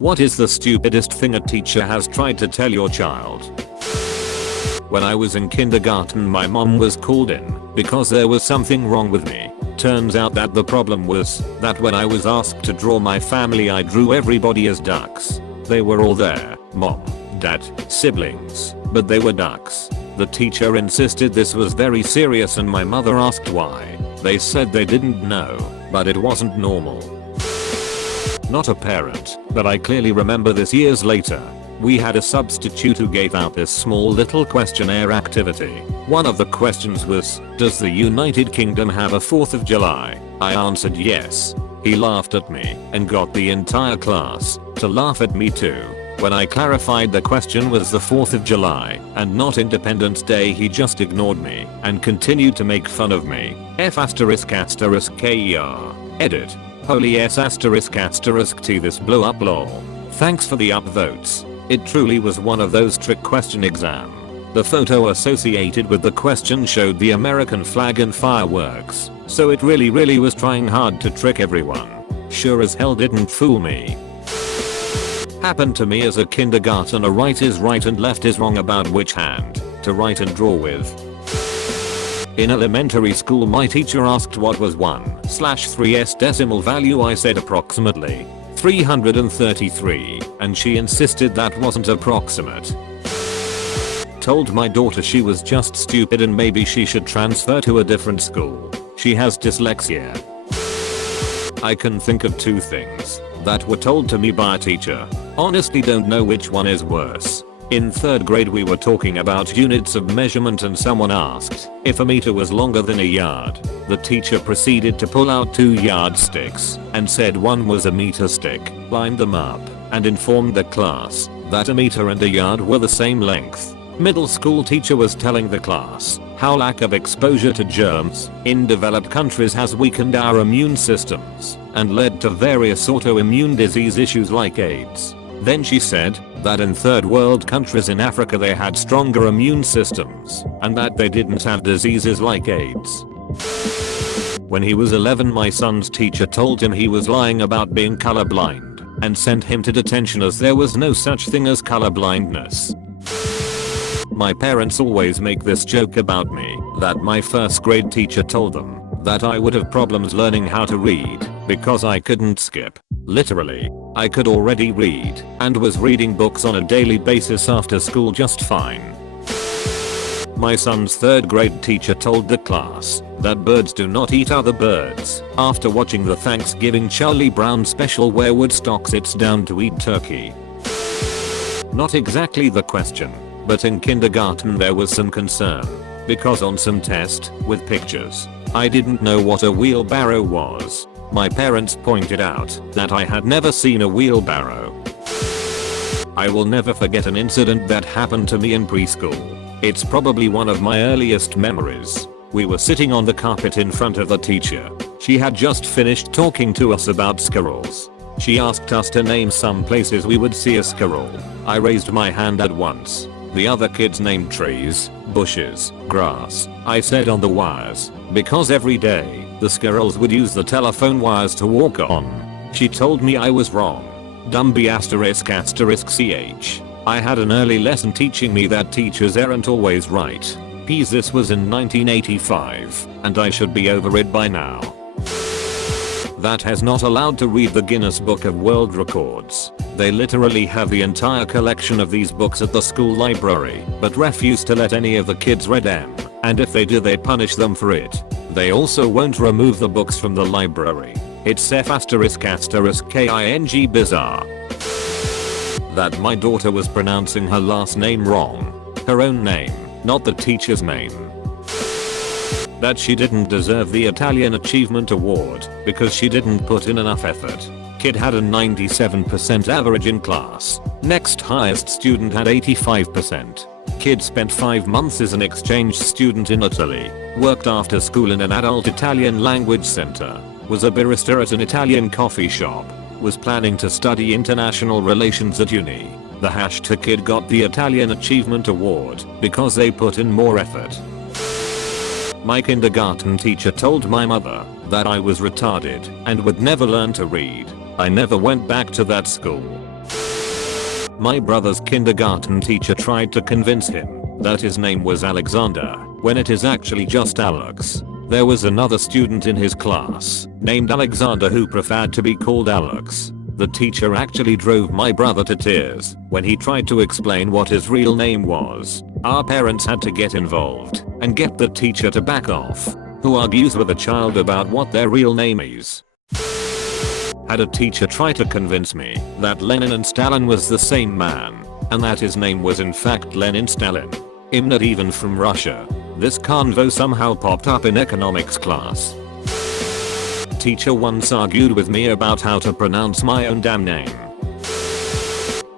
What is the stupidest thing a teacher has tried to tell your child? When I was in kindergarten, my mom was called in because there was something wrong with me. Turns out that the problem was that when I was asked to draw my family, I drew everybody as ducks. They were all there, mom, dad, siblings, but they were ducks. The teacher insisted this was very serious and my mother asked why. They said they didn't know, but it wasn't normal. Not a parent, but I clearly remember this years later. We had a substitute who gave out this small little questionnaire activity. One of the questions was, does the United Kingdom have a 4th of July? I answered yes. He laughed at me and got the entire class to laugh at me too. When I clarified the question was the 4th of July and not Independence Day, he just ignored me and continued to make fun of me. F*****KER. Edit. Holy S***** T, this blew up lol. Thanks for the upvotes. It truly was one of those trick question exam. The photo associated with the question showed the American flag and fireworks, so it really was trying hard to trick everyone. Sure as hell didn't fool me. Happened to me as a kindergartner. Right is right and left is wrong about which hand to write and draw with. In elementary school, my teacher asked what was 1/3's decimal value. I said approximately 333, and she insisted that wasn't approximate. Told my daughter she was just stupid and maybe she should transfer to a different school. She has dyslexia. I can think of 2 things that were told to me by a teacher. Honestly don't know which one is worse. In 3rd grade we were talking about units of measurement and someone asked if a meter was longer than a yard. The teacher proceeded to pull out 2 yardsticks and said one was a meter stick, lined them up, and informed the class that a meter and a yard were the same length. Middle school teacher was telling the class how lack of exposure to germs in developed countries has weakened our immune systems and led to various autoimmune disease issues like AIDS. Then she said that in 3rd world countries in Africa they had stronger immune systems and that they didn't have diseases like AIDS. When he was 11, my son's teacher told him he was lying about being colorblind and sent him to detention as there was no such thing as colorblindness. My parents always make this joke about me that my 1st grade teacher told them that I would have problems learning how to read because I couldn't skip. Literally, I could already read and was reading books on a daily basis after school just fine. My son's 3rd grade teacher told the class that birds do not eat other birds after watching the Thanksgiving Charlie Brown special where Woodstock sits down to eat turkey. Not exactly the question, but in kindergarten there was some concern because on some test with pictures, I didn't know what a wheelbarrow was. My parents pointed out that I had never seen a wheelbarrow. I will never forget an incident that happened to me in preschool. It's probably one of my earliest memories. We were sitting on the carpet in front of the teacher. She had just finished talking to us about squirrels. She asked us to name some places we would see a squirrel. I raised my hand at once. The other kids named trees, bushes, grass. I said on the wires, because every day, the squirrels would use the telephone wires to walk on. She told me I was wrong. Dumby ***ch. I had an early lesson teaching me that teachers aren't always right. This was in 1985, and I should be over it by now. That has not allowed to read the Guinness Book of World Records. They literally have the entire collection of these books at the school library, but refuse to let any of the kids read them, and if they do they punish them for it. They also won't remove the books from the library. It's F***king bizarre. That my daughter was pronouncing her last name wrong. Her own name, not the teacher's name. That she didn't deserve the Italian Achievement Award because she didn't put in enough effort. Kid had a 97% average in class. Next highest student had 85%. Kid spent 5 months as an exchange student in Italy. Worked after school in an adult Italian language center. Was a barista at an Italian coffee shop. Was planning to study international relations at uni. The #kid got the Italian Achievement Award because they put in more effort. My kindergarten teacher told my mother that I was retarded and would never learn to read. I never went back to that school. My brother's kindergarten teacher tried to convince him that his name was Alexander, when it is actually just Alex. There was another student in his class named Alexander who preferred to be called Alex. The teacher actually drove my brother to tears when he tried to explain what his real name was. Our parents had to get involved and get the teacher to back off. Who argues with a child about what their real name is? Had a teacher try to convince me that Lenin and Stalin was the same man, and that his name was in fact Lenin Stalin. I'm not even from Russia. This convo somehow popped up in economics class. Teacher once argued with me about how to pronounce my own damn name.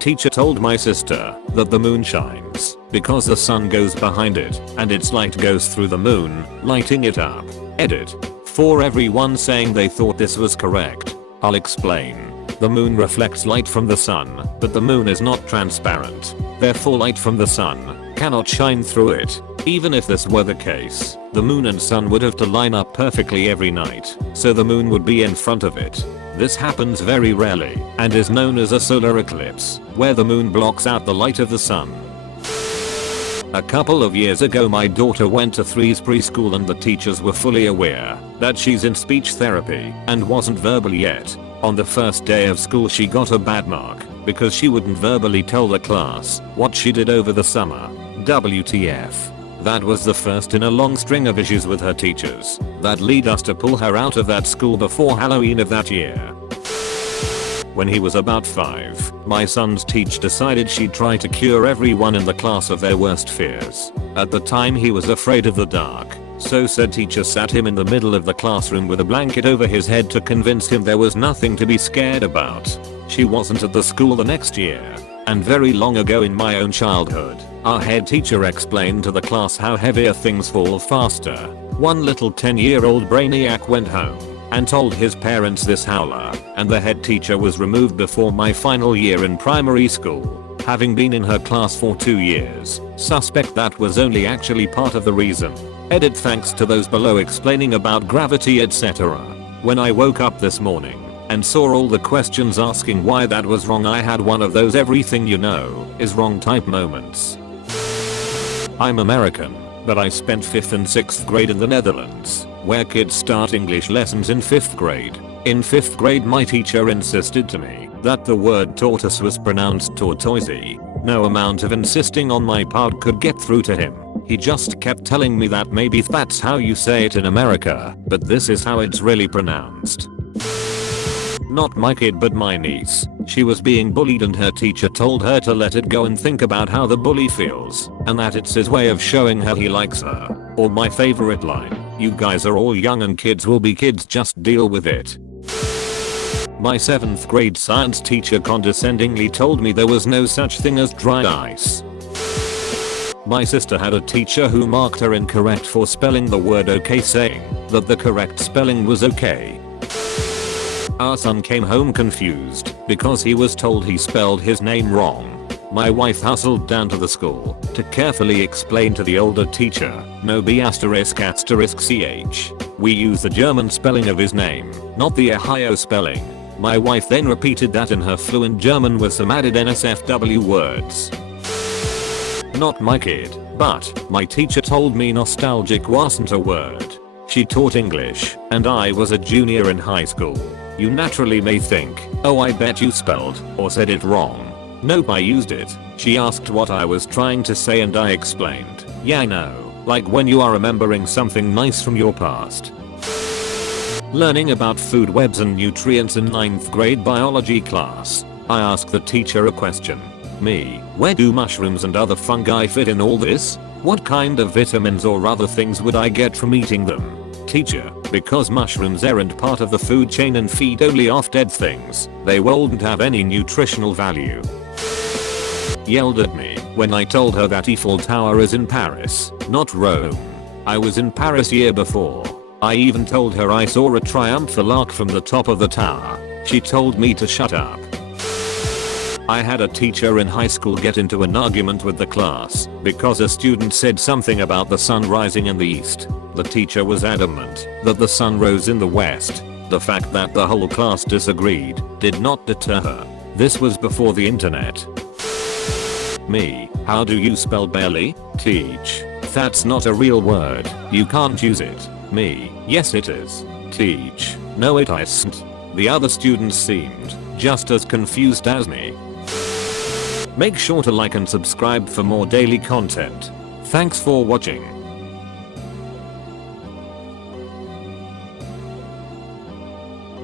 Teacher told my sister that the moon shines because the sun goes behind it and its light goes through the moon, lighting it up. Edit. For everyone saying they thought this was correct, I'll explain. The moon reflects light from the sun, but the moon is not transparent. Therefore light from the sun cannot shine through it. Even if this were the case, the moon and sun would have to line up perfectly every night, so the moon would be in front of it. This happens very rarely and is known as a solar eclipse, where the moon blocks out the light of the sun. A couple of years ago my daughter went to 3's preschool and the teachers were fully aware that she's in speech therapy and wasn't verbal yet. On the first day of school she got a bad mark because she wouldn't verbally tell the class what she did over the summer. WTF. That was the first in a long string of issues with her teachers that lead us to pull her out of that school before Halloween of that year. When he was about 5, my son's teacher decided she'd try to cure everyone in the class of their worst fears. At the time he was afraid of the dark, so said teacher sat him in the middle of the classroom with a blanket over his head to convince him there was nothing to be scared about. She wasn't at the school the next year. And very long ago in my own childhood, our head teacher explained to the class how heavier things fall faster. One little 10-year-old brainiac went home and told his parents this howler, and the head teacher was removed before my final year in primary school. Having been in her class for 2 years, suspect that was only actually part of the reason. Edit. Thanks to those below explaining about gravity etc. When I woke up this morning and saw all the questions asking why that was wrong, I had one of those everything you know is wrong type moments. I'm American, but I spent 5th and 6th grade in the Netherlands, where kids start English lessons in 5th grade. In 5th grade my teacher insisted to me that the word tortoise was pronounced tortoise. No amount of insisting on my part could get through to him. He just kept telling me that maybe that's how you say it in America, but this is how it's really pronounced. Not my kid but my niece. She was being bullied and her teacher told her to let it go and think about how the bully feels, and that it's his way of showing her he likes her. Or my favorite line, you guys are all young and kids will be kids, just deal with it. My 7th grade science teacher condescendingly told me there was no such thing as dry ice. My sister had a teacher who marked her incorrect for spelling the word okay, saying that the correct spelling was okay. Our son came home confused because he was told he spelled his name wrong. My wife hustled down to the school to carefully explain to the older teacher, no B asterisk asterisk ch. We use the German spelling of his name, not the Ohio spelling. My wife then repeated that in her fluent German with some added NSFW words. Not my kid, but my teacher told me nostalgic wasn't a word. She taught English, and I was a junior in high school. You naturally may think, oh I bet you spelled or said it wrong. Nope, I used it. She asked what I was trying to say and I explained. Yeah I know, like when you are remembering something nice from your past. Learning about food webs and nutrients in 9th grade biology class, I asked the teacher a question. Me, where do mushrooms and other fungi fit in all this? What kind of vitamins or other things would I get from eating them? Teacher, because mushrooms aren't part of the food chain and feed only off dead things, they won't have any nutritional value. Yelled at me when I told her that Eiffel Tower is in Paris, not Rome. I was in Paris year before. I even told her I saw a triumphal arch from the top of the tower. She told me to shut up. I had a teacher in high school get into an argument with the class because a student said something about the sun rising in the east. The teacher was adamant that the sun rose in the west. The fact that the whole class disagreed did not deter her. This was before the internet. Me, how do you spell belly? Teach. That's not a real word, you can't use it. Me, yes it is. Teach. No it isn't. The other students seemed just as confused as me. Make sure to like and subscribe for more daily content. Thanks for watching.